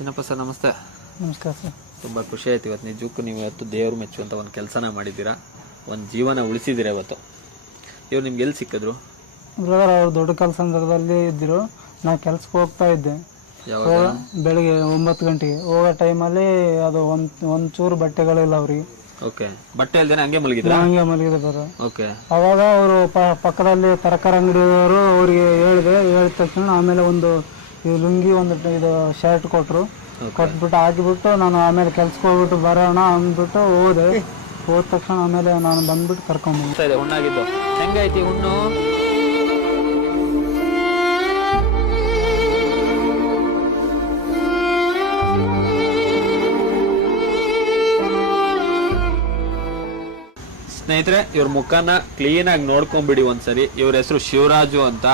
Chinnappa sir ನಮಸ್ತೆ. ನಮಸ್ಕಾರ sir. ತುಂಬ ಖುಷಿ ಆಯ್ತು ಇವತ್ತು ನಿಜಕ್ಕೂ ನೀವು ಇವತ್ತು ದೇವರು ಮೆಚ್ಚುವಂಥ ಒಂದು ಕೆಲಸನ ಮಾಡಿದ್ದೀರಾ, ಒಂದು ಜೀವನ ಉಳಿಸಿದ್ದೀರಾ ಇವತ್ತು. ಇವ್ರು ನಿಮ್ಗೆ ಎಲ್ಲಿ ಸಿಕ್ಕಿದ್ರು? ಬ್ರದರ್ ಅವ್ರು ದೊಡ್ಡ ಕೆಲಸದಲ್ಲಿ ಇದ್ದರು. ನಾನು ಕೆಲ್ಸಕ್ಕೆ ಹೋಗ್ತಾ ಇದ್ದೆ. ಯಾವಾಗ? ಬೆಳಿಗ್ಗೆ 9 ಗಂಟೆಗೆ ಹೋಗೋ ಟೈಮಲ್ಲಿ ಅದು ಒಂಚೂರು ಬಟ್ಟೆಗಳಿಲ್ಲ ಅವ್ರಿಗೆ. ಓಕೆ, ಬಟ್ಟೆ ಇಲ್ದೇನೆ ಹಂಗೆ ಮಲಗಿದ್ರ? ಹಂಗೆ ಮಲಗಿದೆ ಬರ. ಓಕೆ, ಅವಾಗ ಅವರು ಪಕ್ಕದಲ್ಲಿ ತರಕಾರಿ ಅಂಗಡಿಯವರು ಅವ್ರಿಗೆ ಹೇಳಿದೆ. ಹೇಳಿದ ತಕ್ಷಣ ಆಮೇಲೆ ಒಂದು ಲುಂಗಿ ಒಂದು ಇದು ಶರ್ಟ್ ಕೊಟ್ಟರು. ಕೊಟ್ಬಿಟ್ಟು ಹಾಕಿಬಿಟ್ಟು ನಾನು ಆಮೇಲೆ ಕೆಲ್ಸಕ್ಕೆ ಹೋಗ್ಬಿಟ್ಟು ಬರೋಣ ಅಂದ್ಬಿಟ್ಟು ಹೋದ ತಕ್ಷಣ ಆಮೇಲೆ ನಾನು ಬಂದ್ಬಿಟ್ಟು ಕರ್ಕೊಂಡ್ಬಂದೆ. ಹುಣ್ಣಾಗಿದ್ದು ಹೆಂಗೈತಿ ಹುಣ್ಣು? ಸ್ನೇಹಿತರೆ, ಇವ್ರ ಮುಖನ ಕ್ಲೀನ್ ಆಗಿ ನೋಡ್ಕೊಂಡ್ಬಿಡಿ ಒಂದ್ಸರಿ. ಇವ್ರ ಹೆಸರು ಶಿವರಾಜು ಅಂತ.